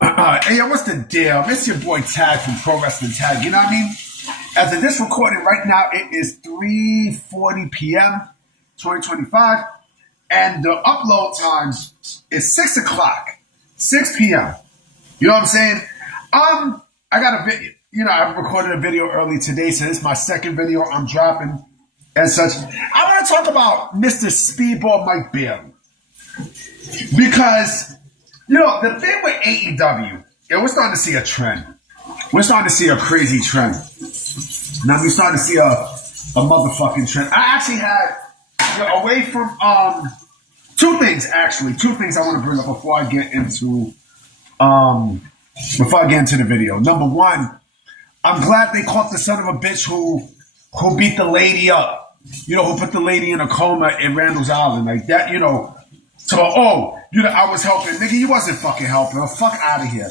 Hey, yo, what's the deal? It's your boy Tag from Pro Wrestling Tag. You know what I mean? As of this recording right now, it is 3:40 p.m. 2025, and the upload time is 6 o'clock, 6 p.m. You know what I'm saying? I got a video. You know, I recorded a video early today, so this is my second video I'm dropping and such. I want to talk about Mr. Speedball Mike Bailey because, you know, the thing with AEW, we're starting to see a trend. We're starting to see a crazy trend. Now we're starting to see a motherfucking trend. I actually had, you know, away from two things I want to bring up before I get into the video. Number one, I'm glad they caught the son of a bitch who beat the lady up. You know, who put the lady in a coma in Randall's Island. Like that, you know. So, I was helping. Nigga, you wasn't fucking helping. Fuck out of here.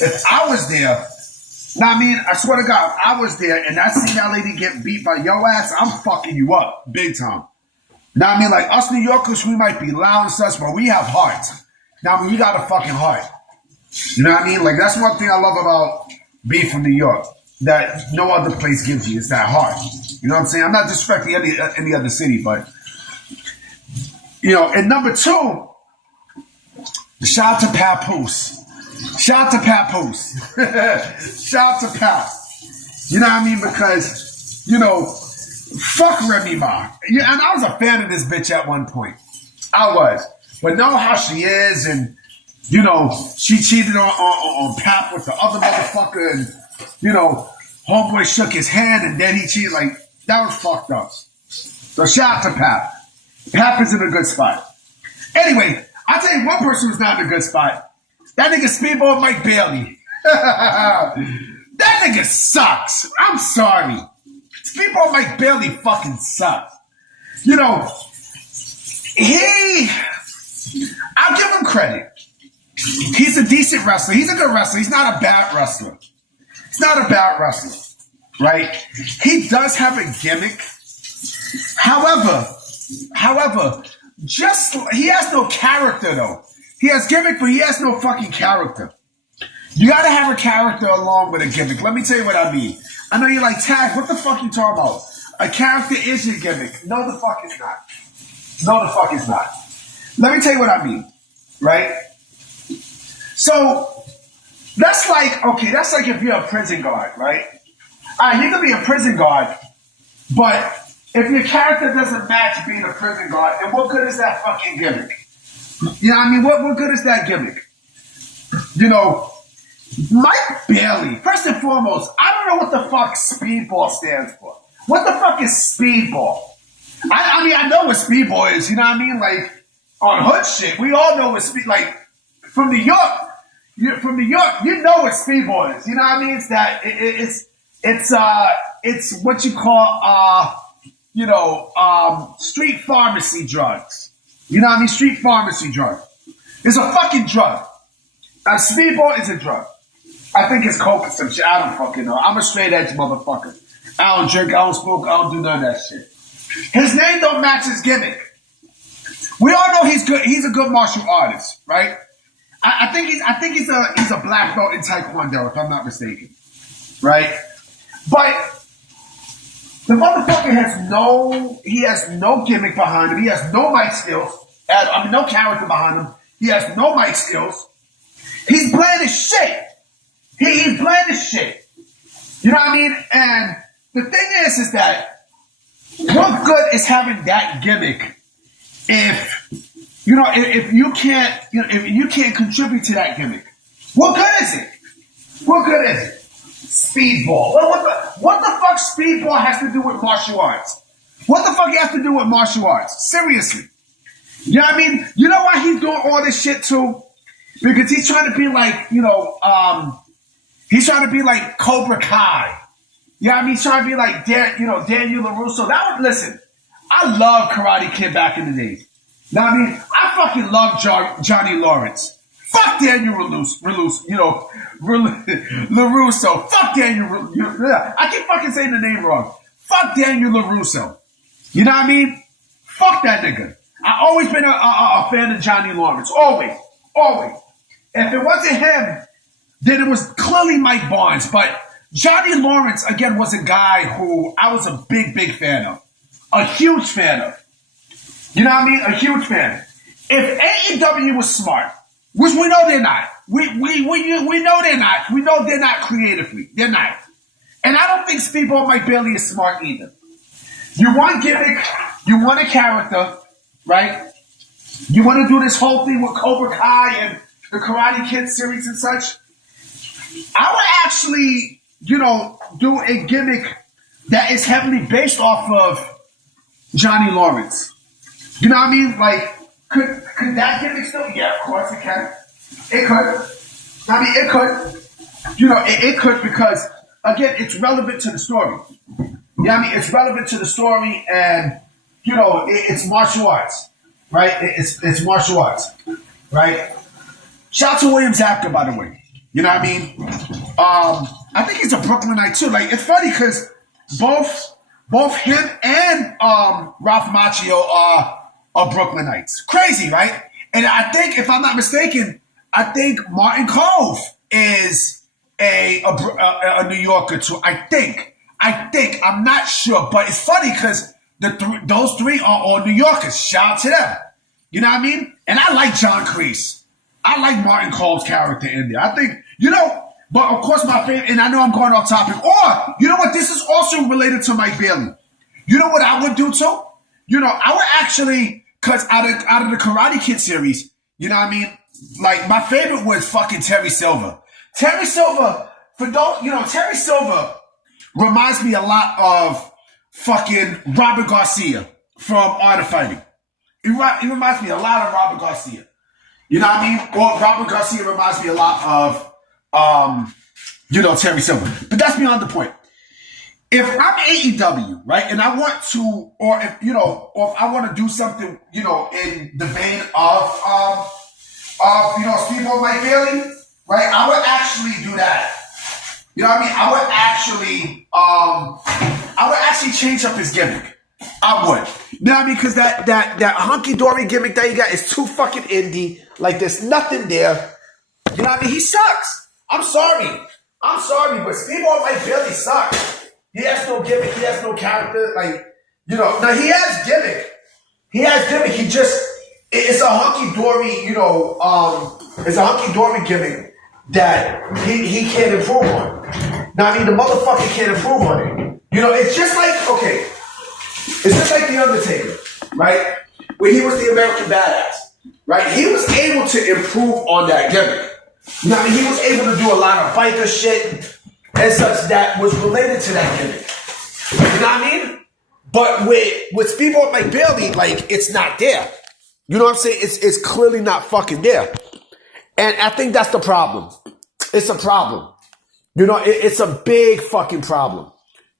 If I was there, I swear to God, if I was there and I see that lady get beat by your ass, I'm fucking you up. Big time. Like us New Yorkers, we might be loud and such, but we have heart. We got a fucking heart. You know what I mean? Like, that's one thing I love about being from New York that no other place gives you is that heart. You know what I'm saying? I'm not disrespecting any other city, but, you know, and number two, shout out to Papoose. Shout out to Papoose. Shout out to Pap. You know what I mean? Because, you know, fuck Remy Ma. Yeah, and I was a fan of this bitch at one point. I was. But know how she is, and, you know, she cheated on Pap with the other motherfucker, and, you know, homeboy shook his hand, and then he cheated. Like, that was fucked up. So shout out to Pap. Pap is in a good spot. Anyway, I'll tell you one person who's not in a good spot. That nigga Speedball Mike Bailey. That nigga sucks. I'm sorry. Speedball Mike Bailey fucking sucks. You know, I'll give him credit. He's a decent wrestler. He's a good wrestler. He's not a bad wrestler. He's not a bad wrestler, right? He does have a gimmick. However, he has no character, though. He has gimmick, but he has no fucking character. You gotta have a character along with a gimmick. Let me tell you what I mean. I know you're like, Tag, what the fuck you talking about? A character is your gimmick. No, the fuck it's not. No, the fuck it's not. Let me tell you what I mean, right? So, that's like if you're a prison guard, right? All right, you can be a prison guard, but if your character doesn't match being a prison guard, then what good is that fucking gimmick? You know what I mean? What good is that gimmick? You know, Mike Bailey, first and foremost, I don't know what the fuck Speedball stands for. What the fuck is Speedball? I know what Speedball is, you know what I mean? Like, on hood shit, we all know what like, from New York, you know what Speedball is. You know what I mean? It's that, it's what you call, street pharmacy drugs. You know what I mean? Street pharmacy drug. It's a fucking drug. Speedball is a drug. I think it's coke or some shit. I don't fucking know. I'm a straight edge motherfucker. I don't drink, I don't smoke, I don't do none of that shit. His name don't match his gimmick. We all know he's good. He's a good martial artist, right? I think he's a black belt in Taekwondo, if I'm not mistaken. Right? But the motherfucker has no gimmick behind him. He has no mic skills. No character behind him. He has no mic skills. He's bland as shit. He's bland as shit. You know what I mean? And the thing is that what good is having that gimmick if you can't contribute to that gimmick? What good is it? What good is it? Speedball. What the fuck Speedball has to do with martial arts? What the fuck he has to do with martial arts? Seriously. You know what I mean? You know why he's doing all this shit too? Because he's trying to be like, he's trying to be like Cobra Kai. You know what I mean? He's trying to be like Daniel LaRusso. Listen, I love Karate Kid back in the days. You know what I mean? I fucking love Johnny Lawrence. Fuck Daniel LaRusso. Fuck Daniel. I keep fucking saying the name wrong. Fuck Daniel LaRusso. You know what I mean? Fuck that nigga. I've always been a fan of Johnny Lawrence. Always. If it wasn't him, then it was clearly Mike Barnes. But Johnny Lawrence, again, was a guy who I was a big, big fan of. A huge fan of. You know what I mean? A huge fan. If AEW was smart, which we know they're not. We know they're not. We know they're not creatively. They're not. And I don't think Speedball Mike Bailey is smart either. You want gimmick. You want a character, right? You want to do this whole thing with Cobra Kai and the Karate Kid series and such. I would actually, do a gimmick that is heavily based off of Johnny Lawrence. You know what I mean? Like, could that gimmick still? Yeah, of course it can. It could. I mean, it could. It could because, again, it's relevant to the story. You know what I mean? It's relevant to the story and, it's martial arts, right? It's martial arts, right? Shout out to Williams Apter, by the way. You know what I mean? I think he's a Brooklynite too. Like, it's funny because both him and Ralph Macchio are Brooklynites. Crazy, right? And I think, if I'm not mistaken, I think Martin Cove is a New Yorker too. I think. I'm not sure, but it's funny because those three are all New Yorkers. Shout out to them. You know what I mean? And I like John Kreese. I like Martin Cole's character in there. I think, but of course my favorite, and I know I'm going off topic, or, you know what, this is also related to Mike Bailey. You know what I would do too? I would actually, because out of the Karate Kid series, you know what I mean? Like, my favorite was fucking Terry Silver. Terry Silver, Terry Silver reminds me a lot of fucking Robert Garcia from Art of Fighting. He reminds me a lot of Robert Garcia. You know what I mean? Or Robert Garcia reminds me a lot of, Terry Silver. But that's beyond the point. If I'm AEW, right, and I want to, or if I want to do something, in the vein of Speedball Mike Bailey, right, I would actually do that. You know what I mean? I would actually change up his gimmick. I would. You know what I mean? Because that hunky-dory gimmick that you got is too fucking indie. Like, there's nothing there. You know what I mean? He sucks. I'm sorry, but Speedball Mike Bailey sucks. He has no gimmick. He has no character. Like, now he has gimmick. He just, it's a hunky-dory, it's a hunky-dory gimmick that he can't improve on. Now, I mean, the motherfucker can't improve on it. It's just like, okay, it's just like The Undertaker, right? Where he was the American Badass, right? He was able to improve on that gimmick. Now, he was able to do a lot of biker shit and such that was related to that gimmick. You know what I mean? But with Speedball Mike Bailey, like, it's not there. You know what I'm saying? It's clearly not fucking there. And I think that's the problem. It's a problem. It's a big fucking problem.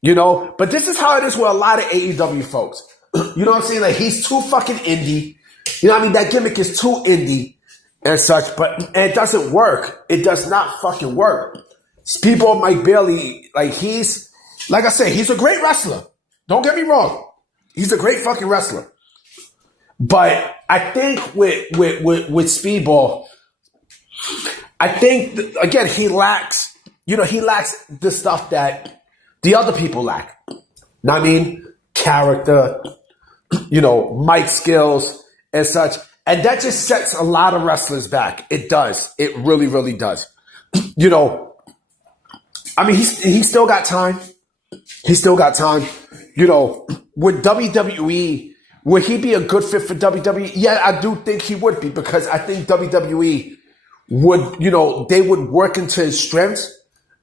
But this is how it is with a lot of AEW folks. You know what I'm saying? Like, he's too fucking indie. You know what I mean? That gimmick is too indie and such, and it doesn't work. It does not fucking work. Speedball Mike Bailey, like, like I said, he's a great wrestler. Don't get me wrong. He's a great fucking wrestler. But I think with Speedball, I think, again, he lacks the stuff that the other people lack. Know what I mean? Character, mic skills and such. And that just sets a lot of wrestlers back. It does. It really, really does. I mean, he still got time. He still got time. Would WWE, would he be a good fit for WWE? Yeah, I do think he would be, because I think WWE would, they would work into his strengths,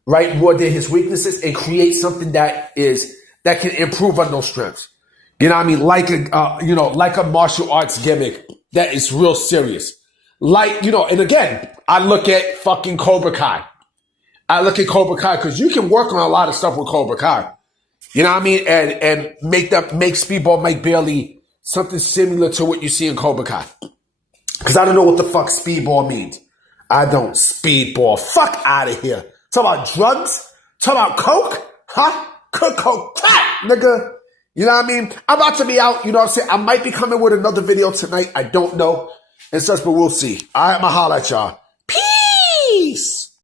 right, more than his weaknesses, and create something that can improve on those strengths. You know what I mean? Like a martial arts gimmick that is real serious. Like, and again, I look at fucking Cobra Kai. I look at Cobra Kai because you can work on a lot of stuff with Cobra Kai. You know what I mean? And make Speedball Mike Bailey something similar to what you see in Cobra Kai. Because I don't know what the fuck speedball means. I don't. Speedball. Fuck out of here. Talk about drugs? Talk about coke? Huh? Coke crack, nigga. You know what I mean? I'm about to be out. You know what I'm saying? I might be coming with another video tonight. I don't know. And such, but we'll see. All right, I'ma holla at y'all.